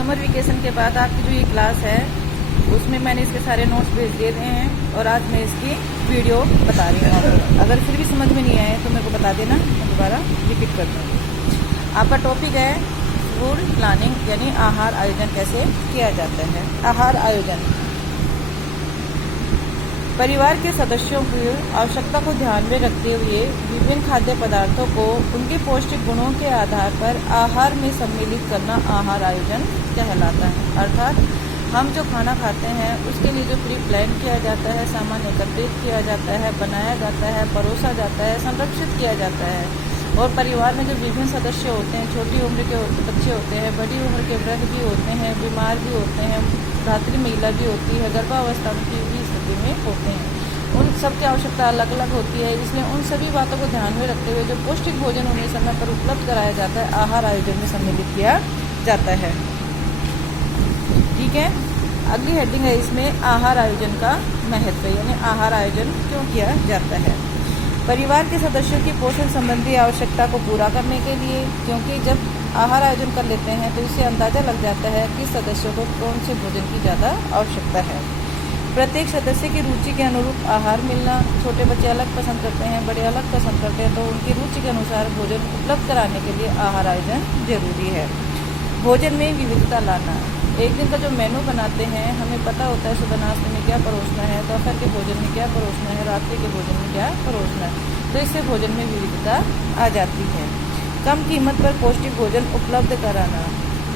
Summer vacation के बाद आपकी जो ये क्लास है उसमें मैंने इसके सारे नोट्स भेज दिए हैं और आज मैं इसकी वीडियो बता रही हूँ आपको। अगर फिर भी समझ में नहीं आए तो मेरे को बता देना, मैं दोबारा रिपीट कर दूँगी। आपका टॉपिक है फूड प्लानिंग यानी आहार आयोजन कैसे किया जाता है। आहार आयोजन परिवार के सदस्यों की आवश्यकता को ध्यान में रखते हुए विभिन्न खाद्य पदार्थों को उनके पौष्टिक गुणों के आधार पर आहार में सम्मिलित करना आहार आयोजन कहलाता है। अर्थात हम जो खाना खाते हैं उसके लिए जो प्री प्लान किया जाता है, सामान एकत्रित किया जाता है, बनाया जाता है, परोसा जाता है, संरक्षित किया जाता है। और परिवार में जो विभिन्न सदस्य होते हैं, छोटी उम्र के बच्चे होते हैं, बड़ी उम्र के वृद्ध भी होते हैं, बीमार भी होते हैं, धात्री महिला भी होती है, गर्भावस्था की भी स्थिति में होते हैं, उन सब की आवश्यकता अलग अलग होती है। इसलिए उन सभी बातों को ध्यान में रखते हुए जो पौष्टिक भोजन उन्हें समय पर उपलब्ध कराया जाता है आहार आयोजन में सम्मिलित किया जाता है। ठीक है, अगली हेडिंग है इसमें आहार आयोजन का महत्व यानी आहार आयोजन क्यों किया जाता है। परिवार के सदस्यों की पोषण संबंधी आवश्यकता को पूरा करने के लिए, क्योंकि जब आहार आयोजन कर लेते हैं तो इससे अंदाजा लग जाता है कि सदस्यों को कौन से भोजन की ज़्यादा आवश्यकता है। प्रत्येक सदस्य की रुचि के अनुरूप आहार मिलना, छोटे बच्चे अलग पसंद करते हैं, बड़े अलग पसंद करते हैं, तो उनकी रुचि के अनुसार भोजन उपलब्ध कराने के लिए आहार आयोजन जरूरी है। भोजन में विविधता लाना, एक दिन का जो मेनू बनाते हैं हमें पता होता है सुबह नाश्ते में क्या परोसना है, दोपहर के भोजन में क्या परोसना है, रात्रि के भोजन में क्या परोसना है, तो इससे भोजन में विविधता आ जाती है। कम कीमत पर पौष्टिक भोजन उपलब्ध कराना,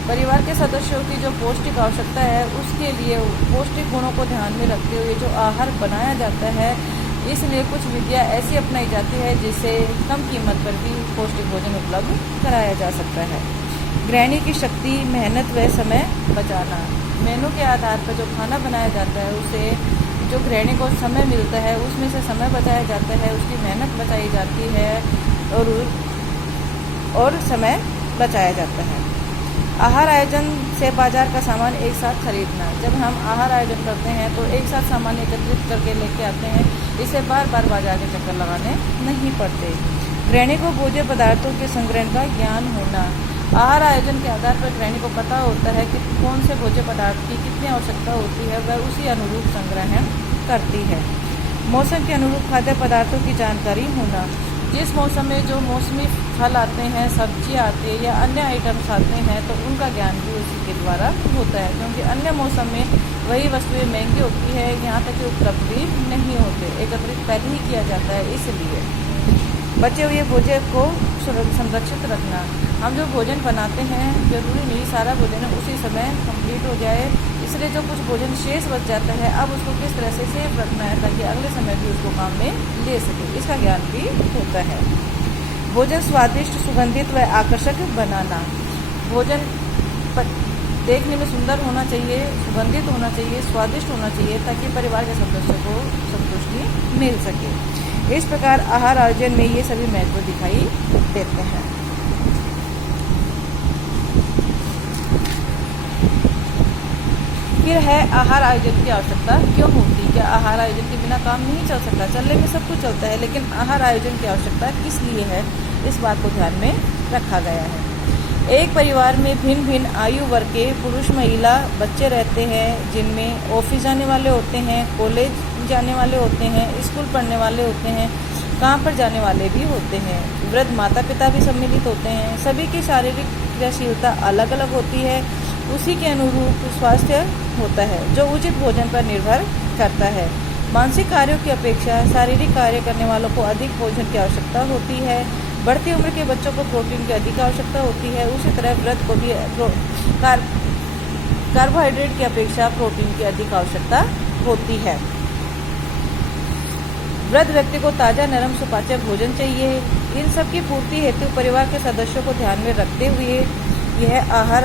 परिवार के सदस्यों की जो पौष्टिक आवश्यकता है उसके लिए पौष्टिक गुणों को ध्यान में रखते हुए जो आहार बनाया जाता है, इसलिए कुछ विधियाँ ऐसी अपनाई जाती है जिससे कम कीमत पर भी पौष्टिक भोजन उपलब्ध कराया जा सकता है। गृहिणी की शक्ति, मेहनत व समय बचाना, मेनू के आधार पर जो खाना बनाया जाता है उसे जो गृहिणी को समय मिलता है उसमें से समय बचाया जाता है, उसकी मेहनत बचाई जाती है और समय बचाया जाता है। आहार आयोजन से बाजार का सामान एक साथ खरीदना, जब हम आहार आयोजन करते हैं तो एक साथ सामान एकत्रित करके लेके आते हैं, इससे बार बार बाजार के चक्कर लगाने नहीं पड़ते। गृहिणी को भोज्य पदार्थों के संग्रहण का ज्ञान होना, आहार आयोजन के आधार पर गृहिणी को पता होता है कि कौन से भोज्य पदार्थ की कितनी आवश्यकता होती है, वह उसी अनुरूप संग्रहण करती है। मौसम के अनुरूप खाद्य पदार्थों की जानकारी होना, जिस मौसम में जो मौसमी फल आते हैं, सब्जियां आती है या अन्य आइटम्स आते हैं तो उनका ज्ञान भी उसी के द्वारा होता है, क्योंकि अन्य मौसम में वही वस्तुएं महंगी होती है, यहाँ तक कि उपलब्ध भी नहीं होते, एकत्रित पहले ही किया जाता है। इसलिए बचे हुए भोजन को संरक्षित रखना, हम जो भोजन बनाते हैं जरूरी नहीं सारा भोजन उसी समय कंप्लीट हो जाए, इसलिए जो कुछ भोजन शेष बच जाता है अब उसको किस तरह से सेव रखना है ताकि अगले समय भी उसको काम में ले सके, इसका ज्ञान भी होता है। भोजन स्वादिष्ट, सुगंधित व आकर्षक बनाना, भोजन देखने में सुंदर होना चाहिए, सुगंधित होना चाहिए, स्वादिष्ट होना चाहिए ताकि परिवार के सदस्यों को संतुष्टि मिल सके। इस प्रकार आहार आयोजन में ये सभी महत्व दिखाई देते हैं। फिर है आहार आयोजन की आवश्यकता क्यों होती है। क्या आहार आयोजन के बिना काम नहीं चल सकता? चलने में सब कुछ चलता है, लेकिन आहार आयोजन की आवश्यकता किस लिए है, इस बात को ध्यान में रखा गया है। एक परिवार में भिन्न भिन्न आयु वर्ग के पुरुष महिला बच्चे रहते हैं, जिनमें ऑफिस जाने वाले होते हैं, कॉलेज जाने वाले होते हैं, स्कूल पढ़ने वाले होते हैं, काम पर जाने वाले भी होते हैं, वृद्ध माता पिता भी सम्मिलित होते हैं। सभी की शारीरिक क्रियाशीलता अलग अलग होती है, उसी के अनुरूप स्वास्थ्य होता है जो उचित भोजन पर निर्भर करता है। मानसिक कार्यों की अपेक्षा शारीरिक कार्य करने वालों को अधिक भोजन की आवश्यकता होती है। बढ़ती उम्र के बच्चों को प्रोटीन की अधिक आवश्यकता होती है, उसी तरह वृद्ध को भी कार्बोहाइड्रेट की अपेक्षा प्रोटीन की अधिक आवश्यकता होती है। वृद्ध व्यक्ति को ताज़ा, नरम, सुपाच्य भोजन चाहिए। इन सब की पूर्ति हेतु परिवार के सदस्यों को ध्यान में रखते हुए यह आहार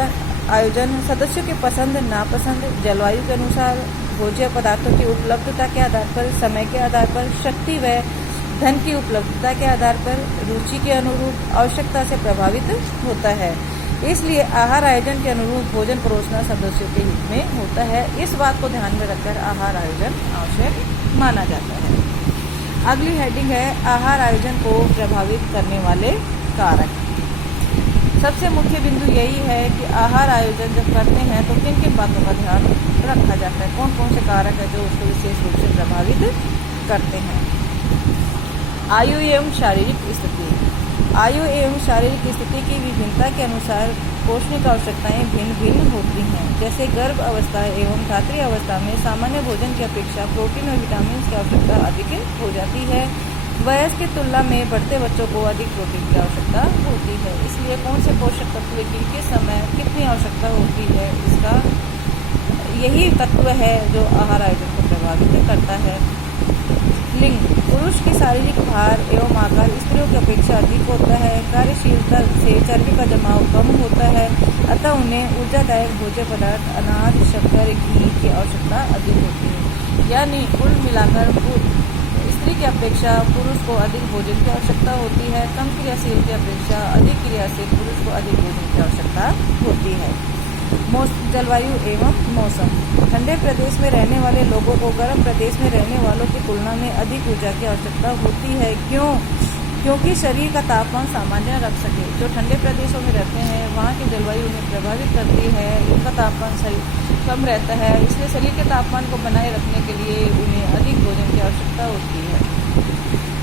आयोजन सदस्यों की पसंद नापसंद, जलवायु के अनुसार, भोज्य पदार्थों की उपलब्धता के आधार पर, समय के आधार पर, शक्ति व धन की उपलब्धता के आधार पर, रुचि के अनुरूप आवश्यकता से प्रभावित होता है। इसलिए आहार आयोजन के अनुरूप भोजन परोसना सदस्यों के हित में होता है। इस बात को ध्यान में रखकर आहार आयोजन आवश्यक माना जाता है। अगली हेडिंग है आहार आयोजन को प्रभावित करने वाले कारक। सबसे मुख्य बिंदु यही है कि आहार आयोजन जब करते हैं तो किन किन बातों का ध्यान रखा जाता है, कौन कौन से कारक है जो उसको विशेष रूप से प्रभावित करते हैं। आयु एवं शारीरिक स्थिति। आयु एवं शारीरिक स्थिति की विभिन्नता के अनुसार पोषण की आवश्यकताएं भिन्न भिन्न होती हैं। जैसे गर्भ अवस्था एवं धात्री अवस्था में सामान्य भोजन की अपेक्षा प्रोटीन और विटामिन की आवश्यकता अधिक हो जाती है। वयस्क की तुलना में बढ़ते बच्चों को अधिक प्रोटीन की आवश्यकता होती है। इसलिए कौन से पोषक तत्व की किस समय कितनी आवश्यकता होती है, इसका यही तत्व है जो आहार आयोजन को प्रभावित करता है। लिंग। पुरुष की शारीरिक भार एवं आकार स्त्रियों की अपेक्षा अधिक होता है। कार्यशीलता से चर्बी का जमाव कम होता है, अतः उन्हें ऊर्जादायक भोज्य पदार्थ अनाज, शक्कर, घी की आवश्यकता अधिक होती है। यानी कुल मिलाकर स्त्री की अपेक्षा पुरुष को अधिक भोजन की आवश्यकता होती है। कम क्रियाशील की अपेक्षा अधिक क्रियाशील पुरुष को अधिक भोजन की आवश्यकता होती है। जलवायु एवं मौसम। ठंडे प्रदेश में रहने वाले लोगों को गर्म प्रदेश में रहने वालों की तुलना में अधिक ऊर्जा की आवश्यकता होती है। क्योंकि शरीर का तापमान सामान्य रख सके। जो ठंडे प्रदेशों में रहते हैं वहाँ की जलवायु उन्हें प्रभावित करती है, उनका तापमान कम रहता है, इसलिए शरीर के तापमान को बनाए रखने के लिए उन्हें अधिक भोजन की आवश्यकता होती है।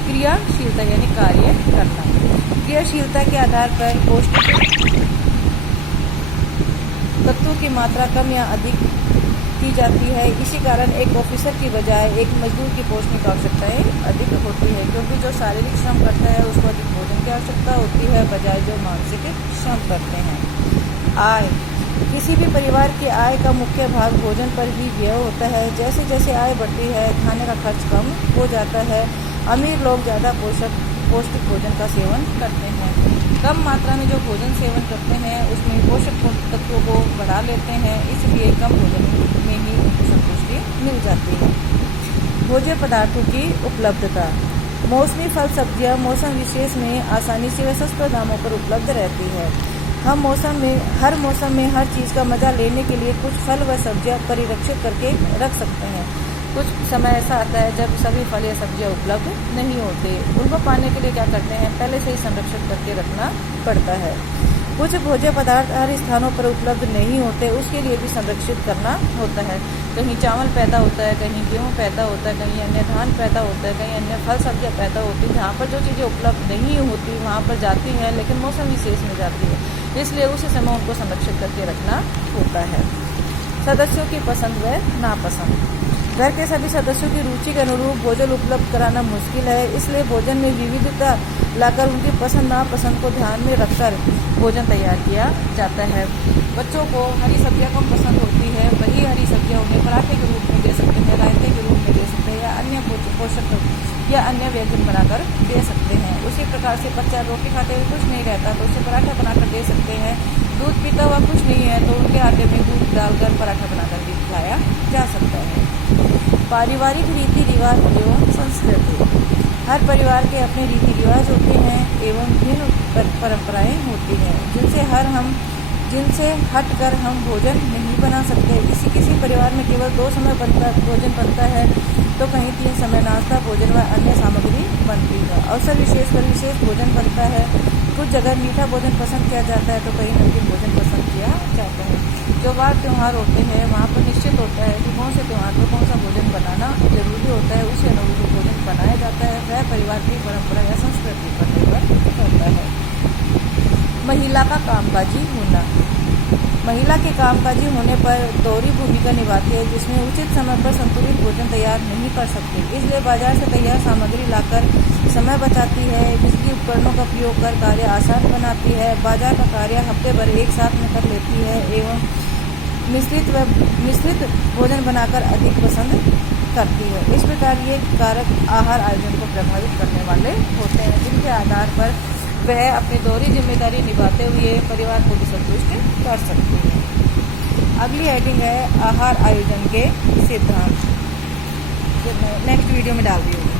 क्रियाशीलता यानी कार्य करना। क्रियाशीलता के आधार पर पौष्टिक तत्वों की मात्रा कम या अधिक की जाती है। इसी कारण एक ऑफिसर की बजाय एक मजदूर की पौष्टिक आवश्यकताएं अधिक होती है, क्योंकि जो शारीरिक श्रम करता है उसको अधिक भोजन की आवश्यकता होती है बजाय जो मानसिक श्रम करते हैं। आय। किसी भी परिवार की आय का मुख्य भाग भोजन पर ही व्यय होता है। जैसे जैसे आय बढ़ती है खाने का खर्च कम हो जाता है। अमीर लोग ज़्यादा पौष्टिक भोजन का सेवन करते हैं। कम मात्रा में जो भोजन सेवन करते हैं उसमें पोषक तत्वों को बढ़ा लेते हैं, इसलिए कम भोजन में ही उनको संतुष्टि मिल जाती है। भोज्य पदार्थों की उपलब्धता। मौसमी फल सब्जियां मौसम विशेष में आसानी से व सस्ते दामों पर उपलब्ध रहती है। हम हर मौसम में हर चीज़ का मजा लेने के लिए कुछ फल व सब्जियां परिरक्षित करके रख सकते हैं। कुछ समय ऐसा आता है जब सभी फल या सब्जियां उपलब्ध नहीं होते, उनको पाने के लिए क्या करते हैं, पहले से ही संरक्षित करके रखना पड़ता है। कुछ भोज्य पदार्थ हर स्थानों पर उपलब्ध नहीं होते, उसके लिए भी संरक्षित करना होता है। कहीं चावल पैदा होता है, कहीं गेहूँ पैदा होता है, कहीं अन्य धान पैदा होता है, कहीं अन्य फल सब्जियाँ पैदा होती हैं। जहाँ पर जो चीज़ें उपलब्ध नहीं होती वहाँ पर जाती हैं, लेकिन मौसम विशेष में जाती है, इसलिए उसी समय उनको संरक्षित करके रखना होता है। सदस्यों की पसंद व नापसंद। घर के सभी सदस्यों की रुचि के अनुरूप भोजन उपलब्ध कराना मुश्किल है, इसलिए भोजन में विविधता लाकर उनकी पसंद नापसंद को ध्यान में रखकर भोजन तैयार किया जाता है। बच्चों को हरी सब्जियां कम पसंद होती है, वही हरी सब्जियां उन्हें पराठे के रूप में दे सकते हैं, रायते के रूप में दे सकते हैं, या अन्य पोषक या अन्य व्यंजन बनाकर दे सकते हैं। उसी प्रकार से बच्चा रोटी खाते हुए कुछ नहीं रहता तो उसे पराठा बनाकर दे सकते हैं। दूध पीता हुआ कुछ नहीं है तो उनके आटे में दूध डालकर पराठा बनाकर भी खिलाया जा सकता है। पारिवारिक रीति रिवाज एवं संस्कृति। हर परिवार के अपने रीति रिवाज होते हैं एवं भिन्न परंपराएं होती हैं, जिनसे हटकर हम भोजन नहीं बना सकते। किसी परिवार में केवल 2 समय भोजन बनता है तो कहीं 3 समय नाश्ता, भोजन व अन्य सामग्री बनती है। अवसर विशेष पर विशेष भोजन बनता है। कुछ जगह मीठा भोजन पसंद किया जाता है तो कहीं नमकीन भोजन पसंद किया जाता है। जो वार त्यौहार होते हैं वहाँ पर निश्चित होता है कि कौन से त्यौहार पर कौन सा भोजन बनाना जरूरी होता है, उसी अनुरूप भोजन बनाया जाता है। वह परिवार की परंपरा या संस्कृति पर निर्भर करता है। महिला का कामकाजी होना। महिला के कामकाजी होने पर दोहरी भूमिका निभाती है, जिसमें उचित समय पर संतुलित भोजन तैयार नहीं कर सकती, इसलिए बाजार से तैयार सामग्री लाकर समय बचाती है। बिजली उपकरणों का प्रयोग कर कार्य आसान बनाती है। बाजार का कार्य हफ्ते भर एक साथ में कर लेती है एवं मिश्रित भोजन बनाकर अधिक पसंद करती है। इस प्रकार ये कारक आहार आयोजन को प्रभावित करने वाले होते हैं, जिनके आधार पर वह अपनी दोहरी जिम्मेदारी निभाते हुए परिवार को भी संतुष्ट कर सकती है। अगली हेडिंग है आहार आयोजन के सिद्धांत, जो मैं नेक्स्ट वीडियो में डाल रही हूँ।